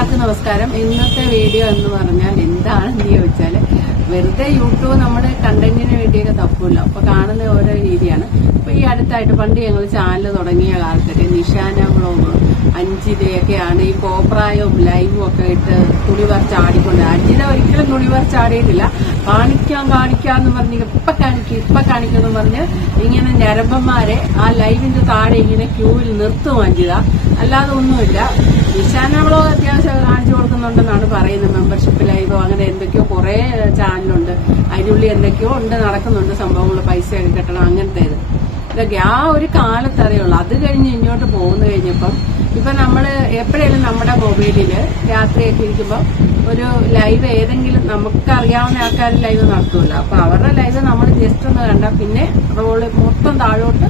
എല്ലാവർക്കും നമസ്കാരം. ഇന്നത്തെ വീഡിയോ എന്ന് പറഞ്ഞാൽ എന്താണെന്ന് ചോദിച്ചാൽ വെറുതെ യൂട്യൂബ് നമ്മുടെ കണ്ടന്റിന് വേണ്ടിയൊക്കെ തപ്പില്ല. അപ്പൊ കാണുന്ന ഓരോ രീതിയാണ്. അപ്പൊ ഈ അടുത്തായിട്ട് പണ്ട് ഞങ്ങൾ ചാനൽ തുടങ്ങിയ കാലത്തൊക്കെ നിഷാന വ്ളോഗ് അഞ്ചിതയൊക്കെയാണ് ഈ കോപ്രായവും ലൈവും ഒക്കെ ഇട്ട് തുണി പറിച്ചാടിക്കൊണ്ട്. അഞ്ചിത ഒരിക്കലും തുണി പറിച്ചാടിയിട്ടില്ല. കാണിക്കാന്ന് പറഞ്ഞ് ഇപ്പൊ കാണിക്കുമെന്ന് പറഞ്ഞ് ഇങ്ങനെ ഞരമ്പന്മാരെ ആ ലൈവിന്റെ താഴെ ഇങ്ങനെ ക്യൂവിൽ നിർത്തും അഞ്ചിത. അല്ലാതെ ഒന്നുമില്ല. നിഷാന വ്ളോഗ് അത്യാവശ്യം കാണിച്ചു കൊടുക്കുന്നുണ്ടെന്നാണ് പറയുന്നത്. മെമ്പർഷിപ്പ് ലൈവോ അങ്ങനെ എന്തൊക്കെയോ കുറെ ചാനലുണ്ട്. അതിനുള്ളിൽ എന്തൊക്കെയോ ഉണ്ട്, നടക്കുന്നുണ്ട് സംഭവങ്ങൾ. പൈസ ഒക്കെ കെട്ടണം അങ്ങനത്തേത് ഇതൊക്കെ ആ ഒരു കാലത്തറിയുള്ളൂ. അത് കഴിഞ്ഞ് ഇങ്ങോട്ട് പോകുന്ന കഴിഞ്ഞപ്പം ഇപ്പൊ നമ്മള് എപ്പോഴേലും നമ്മുടെ മൊബൈലില് രാത്രിയൊക്കെ ഇരിക്കുമ്പോൾ ഒരു ലൈവ് ഏതെങ്കിലും നമുക്കറിയാവുന്ന ആൾക്കാർ ലൈവ് നടത്തുമല്ലോ. അപ്പൊ അവരുടെ ലൈവ് നമ്മൾ ജസ്റ്റ് ഒന്ന് കണ്ടാൽ പിന്നെ റോള് മൊത്തം താഴോട്ട്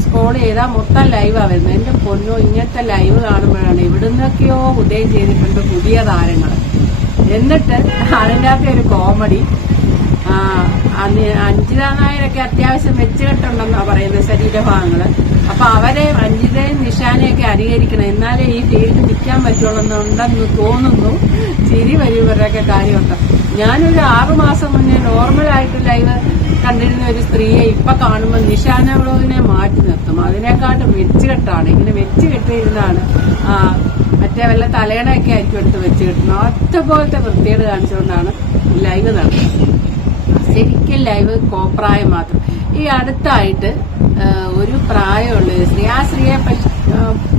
സ്ക്രോൾ ചെയ്താൽ മൊത്തം ലൈവാ വരുന്നത്. എന്റെ പൊന്നോ, ഇങ്ങനത്തെ ലൈവ് കാണുമ്പോഴാണ് ഇവിടുന്നൊക്കെയോ ഉദയം ചെയ്തിട്ടുണ്ട് പുതിയ താരങ്ങൾ. എന്നിട്ട് അതിൻ്റെ അകത്തെ ഒരു കോമഡി, അഞ്ജിത നായരൊക്കെ അത്യാവശ്യം വെച്ചുകെട്ടുണ്ടെന്നാ പറയുന്നത് ശരീരഭാഗങ്ങള്. അപ്പൊ അവരെ അഞ്ജിതയും നിഷാനെയൊക്കെ അനുകരിക്കണം, എന്നാലേ ഈ ഫീൽഡ് നിൽക്കാൻ പറ്റുള്ളൂന്നുണ്ടെന്ന് തോന്നുന്നു. ചിരി വരും ഇവരുടെയൊക്കെ കാര്യമുണ്ട്. ഞാനൊരു 6 മാസം മുന്നേ നോർമലായിട്ട് ലൈവ് കണ്ടിരുന്ന ഒരു സ്ത്രീയെ ഇപ്പൊ കാണുമ്പോൾ നിഷാന വ്ളോഗിനെ മാറ്റി നിർത്തും. അതിനെക്കാട്ടും വെച്ചുകെട്ടാണ്. ഇങ്ങനെ വെച്ചുകെട്ടിയിരുന്നാണ് മറ്റേ വല്ല തലേണയൊക്കെ ആയിരിക്കും എടുത്ത് വെച്ചുകെട്ടുന്നത്. ഒറ്റപോലത്തെ വൃത്തികേട് കാണിച്ചുകൊണ്ടാണ് ലൈവ് നടത്തുന്നത്. ശരിക്കും ലൈവ് കോപ്രായം മാത്രം. ഈ അടുത്തായിട്ട് ഒരു പ്രായമുള്ള സ്ത്രീ, ആ സ്ത്രീയെ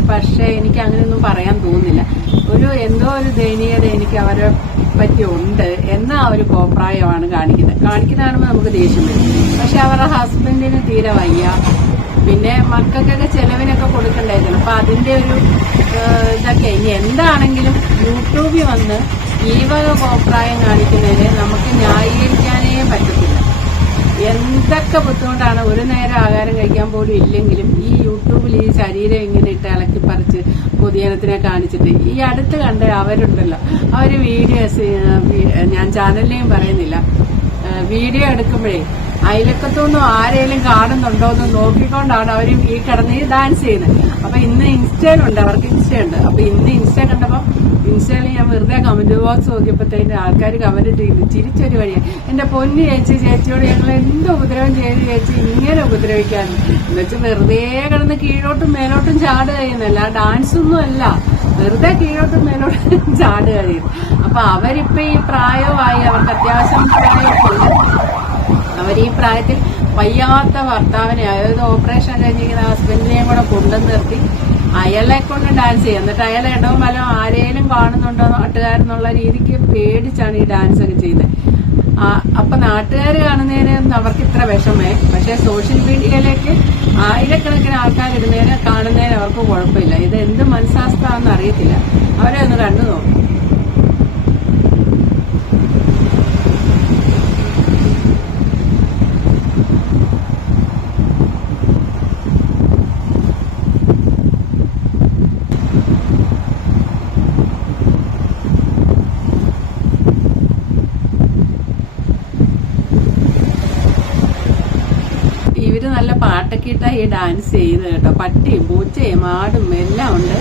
പക്ഷേ എനിക്ക് അങ്ങനെയൊന്നും പറയാൻ തോന്നുന്നില്ല. എന്തോ ഒരു ദയനീയത എനിക്ക് അവരെ പറ്റി ഉണ്ട്. എന്നാ ഒരു കോപ്രായമാണ് കാണിക്കുന്നതാണെന്ന് നമുക്ക് ദേഷ്യം വരും. പക്ഷെ അവരുടെ ഹസ്ബൻഡിന് തീരെ വയ്യ. പിന്നെ മക്കൾക്കൊക്കെ ചെലവിനൊക്കെ കൊടുക്കണ്ടായിരുന്നു. അപ്പൊ അതിന്റെ ഒരു ഇതൊക്കെ ഇനി എന്താണെങ്കിലും യൂട്യൂബിൽ വന്ന് ഈ വക കോപ്രായം കാണിക്കുന്നതിന് നമുക്ക് ന്യായീകരിക്കാനേ പറ്റത്തില്ല. എന്തൊക്കെ ബുദ്ധിമുട്ടാണ്. ഒരു നേരം ആഹാരം കഴിക്കാൻ പോലും ഇല്ലെങ്കിലും ഈ യൂട്യൂബിൽ ഈ ശരീരം ഇങ്ങനെ ഇട്ട് ഇളക്കി പറിച്ച് പൊതുജനത്തിനെ കാണിച്ചിട്ട് ഈ അടുത്ത് കണ്ട അവരുണ്ടല്ലോ, അവര് വീഡിയോസ്, ഞാൻ ചാനലിനെയും പറയുന്നില്ല, വീഡിയോ എടുക്കുമ്പോഴേ അയലക്കത്തൊന്നും ആരെങ്കിലും കാണുന്നുണ്ടോ എന്ന് നോക്കിക്കൊണ്ടാണ് അവർ ഈ കിടന്ന് ഡാൻസ് ചെയ്യുന്നത്. അപ്പൊ ഇന്ന് ഇൻസ്റ്റയിലുണ്ട്, അവർക്ക് ഇൻസ്റ്റയുണ്ട്. അപ്പൊ ഇന്ന് ഇൻസ്റ്റ കണ്ടപ്പോ ഇൻസ്റ്റയിൽ ഞാൻ വെറുതെ കമന്റ് ബോക്സ് നോക്കിയപ്പോഴത്തേന് ആൾക്കാർ കമന്റ് ഇട്ടിരുന്നു. ചിരിച്ചൊരു വഴിയാണ്, എന്റെ പൊന്നു ചേച്ചിയോട് ഞങ്ങൾ എന്ത് ഉപദ്രവം ചെയ്ത് ചേച്ചി ഇങ്ങനെ ഉപദ്രവിക്കാൻ എന്നുവെച്ച് വെറുതെ കിടന്ന് കീഴോട്ടും മേലോട്ടും ചാട് കഴിയുന്നല്ല, ഡാൻസ് ഒന്നും അല്ല, വെറുതെ കീഴോട്ടും മേലോട്ടും ചാട് കഴിയും. അപ്പൊ അവരിപ്പോ ഈ പ്രായമായി, അവർക്ക് അത്യാവശ്യം പ്രായമൊക്കെ ഉണ്ട്. അവർ ഈ പ്രായത്തിൽ വയ്യാത്ത ഭർത്താവിനെ, അതായത് ഓപ്പറേഷൻ കഴിഞ്ഞിരിക്കുന്ന ഹസ്ബൻഡിനെയും കൂടെ കൊണ്ടുവന്ന് നിർത്തി അയാളെ കൊണ്ട് ഡാൻസ് ചെയ്യുക. എന്നിട്ട് അയാളെ ഇടവും വല്ലതും ആരെയും കാണുന്നുണ്ടോ നാട്ടുകാരെന്നുള്ള രീതിക്ക് പേടിച്ചാണ് ഈ ഡാൻസ് ഒക്കെ ചെയ്യുന്നത്. അപ്പൊ നാട്ടുകാർ കാണുന്നതിന് അവർക്ക് ഇത്ര വിഷമേ, പക്ഷെ സോഷ്യൽ മീഡിയയിലേക്ക് ആയിരക്കണക്കിന് ആൾക്കാരിടുന്നതിന് കാണുന്നതിന് അവർക്ക് കുഴപ്പമില്ല. ഇത് എന്ത് മനഃശാസ്ത്രമാണെന്ന് അറിയത്തില്ല. അവരെ ഒന്ന് കണ്ടു നോക്കും. ഇവര് നല്ല പാട്ടൊക്കെ ഇട്ടാ ഈ ഡാൻസ് ചെയ്ത് കേട്ടോ. പട്ടിയും പൂച്ചയും ആടും എല്ലാം ഉണ്ട്.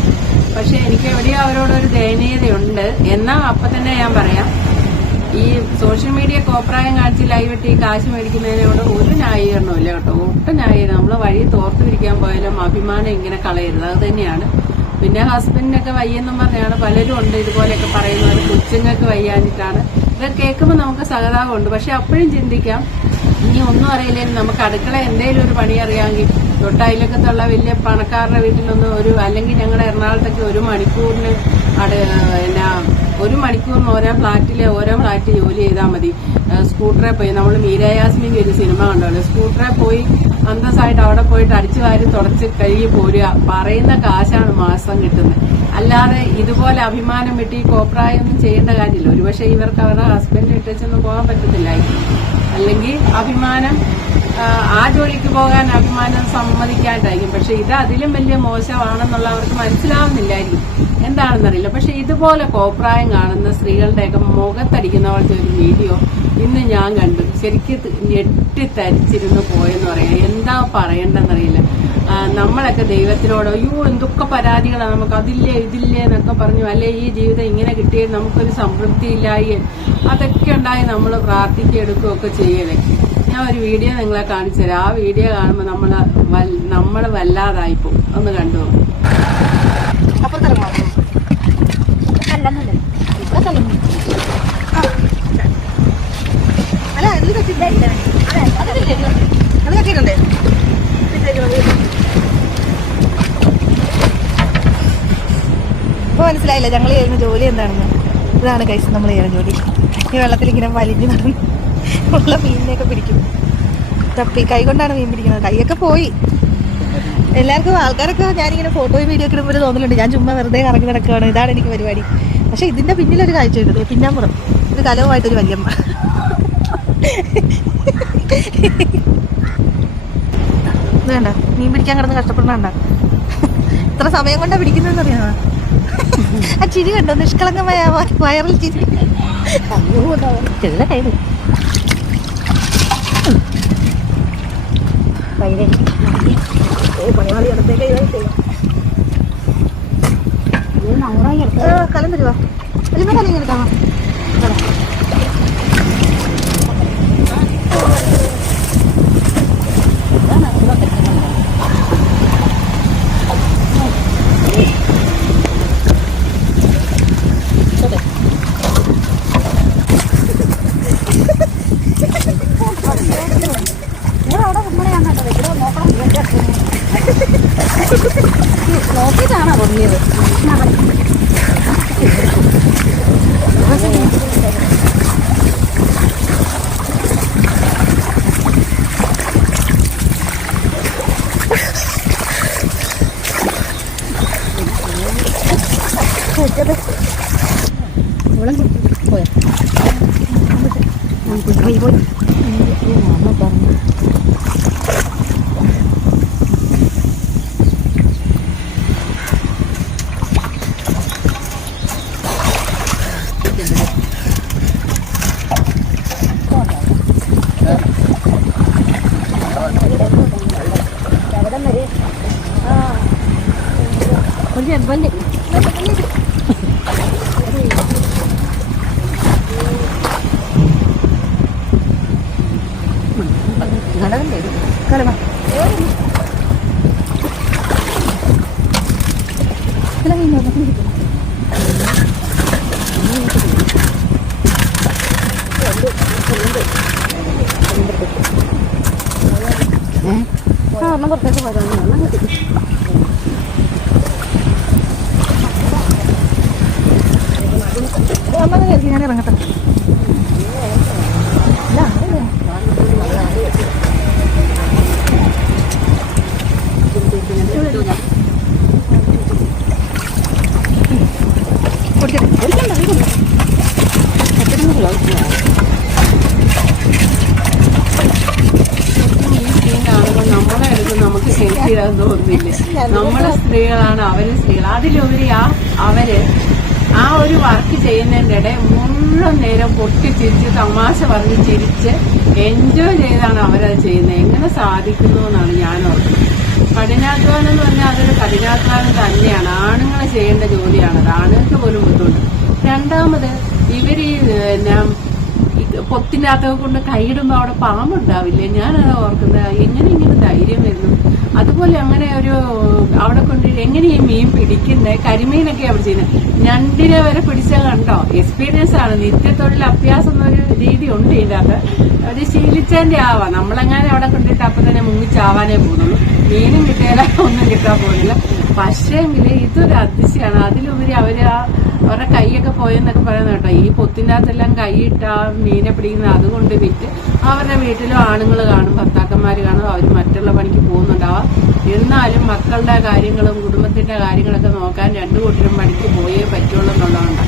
പക്ഷെ എനിക്ക് എവിടെയോ അവരോടൊരു ദയനീയതയുണ്ട്. എന്നാ അപ്പൊ തന്നെ ഞാൻ പറയാം, ഈ സോഷ്യൽ മീഡിയ കോപ്രായം കാണിച്ച് ലൈവ് ഇട്ട് ഈ കാശ് മേടിക്കുന്നതിനോട് ഒരു ന്യായീകരണവും ഇല്ല കേട്ടോ. ഒട്ടും ന്യായീകരണം. നമ്മള് വഴി തോർത്തു പിരിക്കാൻ പോയാലും അഭിമാനം ഇങ്ങനെ കളയരുത്. അത് തന്നെയാണ്. പിന്നെ ഹസ്ബൻഡിനൊക്കെ വയ്യെന്നും പറഞ്ഞാണ് പലരും ഉണ്ട് ഇതുപോലെയൊക്കെ പറയുന്നത്. കൊച്ചുങ്ങൾക്ക് വയ്യാഞ്ഞിട്ടാണ്. ഇതൊക്കെ കേൾക്കുമ്പോൾ നമുക്ക് സഹതാപമുണ്ട്. പക്ഷെ അപ്പോഴും ചിന്തിക്കാം, ഇനി ഒന്നും അറിയില്ലെങ്കിൽ നമുക്ക് അടുക്കള എന്തെങ്കിലും ഒരു പണി അറിയാമെങ്കിൽ തൊട്ടയിലൊക്കത്തുള്ള വലിയ പണക്കാരുടെ വീട്ടിലൊന്നും അല്ലെങ്കിൽ ഞങ്ങളുടെ എറണാകുളത്തൊക്കെ ഒരു മണിക്കൂറിന് ഓരോ ഫ്ലാറ്റ് ജോലി ചെയ്താൽ മതി. സ്കൂട്ടറെ പോയി, നമ്മൾ മീരായാസ്മിന്റെ ഒരു സിനിമ കണ്ടല്ലോ, സ്കൂട്ടറെ പോയി അന്തസ്സായിട്ട് അവിടെ പോയിട്ട് അടിച്ചു വാരി തുടച്ച് കഴുകി പോരുക. പറയുന്ന കാശാണ് മാസം കിട്ടുന്നത്. അല്ലാതെ ഇതുപോലെ അഭിമാനം വിട്ട് ഈ കോപ്രായം ഒന്നും ചെയ്യേണ്ട കാര്യമില്ല. ഒരുപക്ഷെ ഇവർക്ക് അവരുടെ ഹസ്ബൻഡ് ഇട്ടൊന്നും പോകാൻ പറ്റത്തില്ലായിരിക്കും. അല്ലെങ്കിൽ അഭിമാനം, ആ ജോലിക്ക് പോകാൻ അഭിമാനം സമ്മതിക്കാണ്ടായിരിക്കും. പക്ഷെ ഇത് അതിലും വലിയ മോശമാണെന്നുള്ള അവർക്ക് മനസ്സിലാവുന്നില്ലായിരിക്കും. എന്താണെന്നറിയില്ല. പക്ഷെ ഇതുപോലെ കോപ്രായം കാണുന്ന സ്ത്രീകളുടെയൊക്കെ മുഖത്തടിക്കുന്ന പോലത്തെ ഒരു വീഡിയോ ഇന്ന് ഞാൻ കണ്ടു. ശരിക്കും ഞെട്ടിത്തരിച്ചിരുന്ന് പോയെന്ന് പറയാം. എന്താ പറയണ്ടെന്നറിയില്ല. നമ്മളൊക്കെ ദൈവത്തിനോട് അയ്യോ എന്തൊക്കെ പരാതികളാണ് നമുക്ക്, അതില്ലേ ഇതില്ലേ എന്നൊക്കെ പറഞ്ഞു, അല്ലെ ഈ ജീവിതം ഇങ്ങനെ കിട്ടിയത് നമുക്കൊരു സംതൃപ്തി ഇല്ലായി അതൊക്കെ ഉണ്ടായി നമ്മൾ പ്രാർത്ഥിക്കുകയൊക്കെ ചെയ്യലേ. ഞാൻ ഒരു വീഡിയോ നിങ്ങളെ കാണിച്ചു തരാം. ആ വീഡിയോ കാണുമ്പോൾ നമ്മള് വല്ലാതായിപ്പോ. ഒന്ന് കണ്ടു. ഇപ്പൊ മനസ്സിലായില്ല ഞങ്ങൾ ചെയ്യുന്ന ജോലി എന്താണെന്ന്. ഇതാണ് കഴിച്ച് നമ്മൾ ചെയ്യുന്ന ജോലി. ഈ വെള്ളത്തിൽ ഇങ്ങനെ വലിഞ്ഞു നടന്ന് ഉള്ള മീനിനെയൊക്കെ പിടിക്കും. തപ്പി കൈ കൊണ്ടാണ് മീൻ പിടിക്കുന്നത്. കൈയൊക്കെ പോയി. എല്ലാവർക്കും ആൾക്കാരൊക്കെ ഞാനിങ്ങനെ ഫോട്ടോയും വീഡിയോ ഒക്കെ ഇടുമ്പോൾ തോന്നലുണ്ട് ഞാൻ ചുമ്മാ വെറുതെ കറങ്ങി നടക്കുകയാണ്, ഇതാണ് എനിക്ക് പരിപാടി. പക്ഷെ ഇതിന്റെ പിന്നിലൊരു കാഴ്ചയുണ്ട്. പിന്നാമ്പുറം ഒരു കലവുമായിട്ടൊരു വല്യമ്മ. വേണ്ട മീൻ പിടിക്കാൻ കിടന്ന് കഷ്ടപ്പെടണ്ട. ഇത്ര സമയം കൊണ്ടാ പിടിക്കുന്നതെന്നറിയാമോ? ആ ചിരി കണ്ടോ, നിഷ്കളങ്കമായ വയറിൽ ചിരി. കലം തരുവാ, വലിയ കലം എടുക്കാമോ? നോക്കിയിട്ടാണോ പൊങ്ങിയത്? പുറത്തേക്ക് പോയതാണ്. ഞാൻ ഇറങ്ങട്ടെ. നമുക്ക് ശരിയാന്ന് തോന്നുന്നില്ല. നമ്മളെ സ്ത്രീകളാണ്, അവര് സ്ത്രീകൾ. അതിലുപരി അവര് ആ ഒരു വർക്ക് ചെയ്യുന്നതിന്റെ ഇടെ മുഴുവൻ നേരം പൊട്ടിച്ചിരിച്ച് തമാശ പറഞ്ഞ് ചിരിച്ച് എൻജോയ് ചെയ്താണ് അവരത് ചെയ്യുന്നത്. എങ്ങനെ സാധിക്കുന്നു എന്നാണ് ഞാൻ ഓർക്കുന്നത്. കഠിനാധ്വാനം എന്ന് പറഞ്ഞാൽ അതൊരു കഠിനാധ്വാനം തന്നെയാണ്. ആണുങ്ങൾ ചെയ്യേണ്ട ജോലിയാണത്. ആണുങ്ങൾക്ക് പോലും ബുദ്ധിമുട്ട്. രണ്ടാമത് ഇവര് പൊത്തിനകത്തൊക്കെ കൊണ്ട് കൈയിടുമ്പോ അവിടെ പാമ്പുണ്ടാവില്ലേ? ഞാനത് ഓർക്കുന്നത് എങ്ങനെ ഇങ്ങനെ ധൈര്യം വരുന്നു. അതുപോലെ അങ്ങനെ ഒരു അവിടെ കൊണ്ട് എങ്ങനെ ഈ മീൻ പിടിക്കുന്നത്? കരിമീനൊക്കെ അവിടെ ചെയ്യുന്നത്. ഞണ്ടിനെ വരെ പിടിച്ചാൽ കണ്ടോ, എക്സ്പീരിയൻസ് ആണ്. നിത്യത്തൊഴിൽ അഭ്യാസം എന്നൊരു രീതി ഉണ്ട് ഇതിനകത്ത്. ഒരു ശീലിച്ചതിന്റെ ആവാം. നമ്മളെങ്ങനെ അവിടെ കൊണ്ടിട്ട് അപ്പൊ തന്നെ മുങ്ങിച്ചാവാനേ പോകുന്നുള്ളൂ. മീനും കിട്ടിയാല ഒന്നും കിട്ടാൻ പോകുന്നില്ല. പക്ഷേങ്കിൽ ഇതൊരു അതിശയാണ്. അതിലുപരി അവരുടെ കൈയൊക്കെ പോയെന്നൊക്കെ പറയുന്നത് കേട്ടോ. ഈ പൊത്തിൻ്റെ അകത്തെല്ലാം കൈയിട്ട മീനെ പിടിക്കുന്നത് അതുകൊണ്ട് വിറ്റ് അവരുടെ വീട്ടിലും ആണുങ്ങൾ കാണും, ഭർത്താക്കന്മാർ കാണും, അവർ മറ്റുള്ള പണിക്ക് പോകുന്നുണ്ടാവാം. എന്നാലും മക്കളുടെ കാര്യങ്ങളും കുടുംബത്തിന്റെ കാര്യങ്ങളൊക്കെ നോക്കാൻ രണ്ടു കൂട്ടരും പണിക്ക് പോയേ പറ്റുള്ളൂ എന്നുള്ളതുകൊണ്ട്.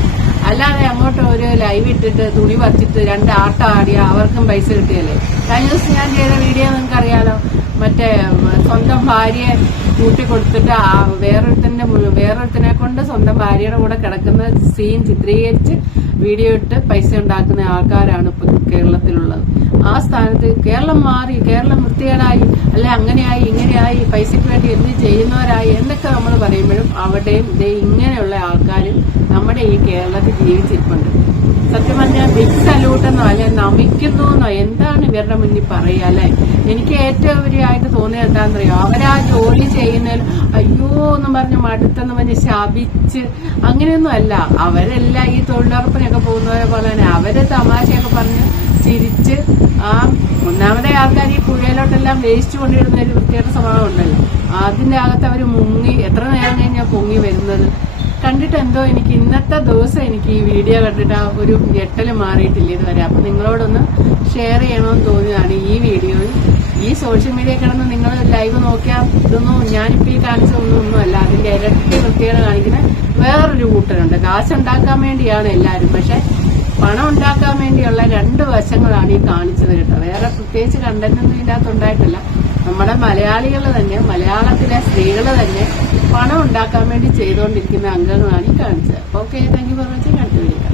അല്ലാതെ അങ്ങോട്ട് ഒരു ലൈവ് ഇട്ടിട്ട് തുണി പറിച്ചിട്ട് രണ്ട് ആട്ടം ആടിയ അവർക്കും പൈസ കിട്ടിയല്ലേ. കഴിഞ്ഞ ദിവസം ഞാൻ ചെയ്ത വീഡിയോ നിങ്ങൾക്ക് അറിയാലോ. മറ്റേ സ്വന്തം ഭാര്യയെ കൂട്ടിക്കൊടുത്തിട്ട് വേറൊരുത്തനെ കൊണ്ട് സ്വന്തം ഭാര്യയുടെ കൂടെ കിടക്കുന്ന സീൻ ചിത്രീകരിച്ച് വീഡിയോ ഇട്ട് പൈസ ഉണ്ടാക്കുന്ന ആൾക്കാരാണ് ഇപ്പൊ കേരളത്തിലുള്ളത്. ആ സ്ഥാനത്ത് കേരളം മാറി, കേരളം വൃത്തികേടായി, അല്ലെ അങ്ങനെയായി ഇങ്ങനെയായി, പൈസയ്ക്ക് വേണ്ടി എന്ത് ചെയ്യുന്നവരായി എന്നൊക്കെ നമ്മൾ പറയുമ്പോഴും അവിടെയും ഇതേ ഇങ്ങനെയുള്ള ആൾക്കാരും നമ്മുടെ ഈ കേരളത്തിൽ ജീവിച്ചിരിപ്പുണ്ട്. സത്യം പറഞ്ഞാൽ ബിഗ് സല്യൂട്ടെന്നോ അല്ലെ നമിക്കുന്നു എന്നോ എന്താണ് ഇവരുടെ മുന്നിൽ പറയുക അല്ലെ. എനിക്ക് ഏറ്റവും ഉപരിയായിട്ട് തോന്നിയത് എന്താണെന്നറിയോ, അവരാ ജോലി ചെയ്യുന്നതിൽ അയ്യോ എന്ന് പറഞ്ഞ് മടുത്തെന്ന് പറഞ്ഞ് ശപിച്ച് അങ്ങനെയൊന്നും അല്ല. അവരെല്ലാം ഈ തൊഴിലുറപ്പിനൊക്കെ പോകുന്നവരെ പോലെ തന്നെ അവര് തമാശയൊക്കെ പറഞ്ഞ് ചിരിച്ച് ഒന്നാമത്തെ ആൾക്കാർ ഈ പുഴയിലോട്ടെല്ലാം വേസ്റ്റ് കൊണ്ടിടുന്ന ഒരു വൃത്തികെട്ട സ്വഭാവം ഉണ്ടല്ലോ, അതിന്റെ അകത്ത് അവർ മുങ്ങി എത്ര നേരം കഴിഞ്ഞാൽ പൊങ്ങി വരുന്നത് കണ്ടിട്ട് എന്തോ എനിക്ക് ഇന്നത്തെ ദിവസം എനിക്ക് ഈ വീഡിയോ കണ്ടിട്ട് ആ ഒരു ഞെട്ടല് മാറിയിട്ടില്ല ഇതുവരെ. അപ്പൊ നിങ്ങളോടൊന്ന് ഷെയർ ചെയ്യണമെന്ന് തോന്നിയതാണ് ഈ വീഡിയോയിൽ. ഈ സോഷ്യൽ മീഡിയ കിടന്ന് നിങ്ങൾ ലൈവ് നോക്കിയാൽ ഇതൊന്നും ഞാനിപ്പോ ഈ കാണിച്ചൊന്നും അല്ല, അതിന്റെ ഇരട്ടി വൃത്തികേട് കാണിക്കുന്ന വേറൊരു കൂട്ടരുണ്ട്. കാശുണ്ടാക്കാൻ വേണ്ടിയാണ് എല്ലാവരും, പക്ഷെ പണം ഉണ്ടാക്കാൻ വേണ്ടിയുള്ള രണ്ട് വശങ്ങളാണ് ഈ കാണിച്ചത് കേട്ടോ. വേറെ പ്രത്യേകിച്ച് കണ്ടന്റൊന്നും ഇതിനകത്ത് ഉണ്ടായിട്ടില്ല. നമ്മുടെ മലയാളികൾ തന്നെ, മലയാളത്തിലെ സ്ത്രീകൾ തന്നെ പണം ഉണ്ടാക്കാൻ വേണ്ടി ചെയ്തുകൊണ്ടിരിക്കുന്ന അംഗങ്ങളാണ് ഈ കാണിച്ചത്. Okay, thank you for watching. അടുത്ത വീഡിയോ.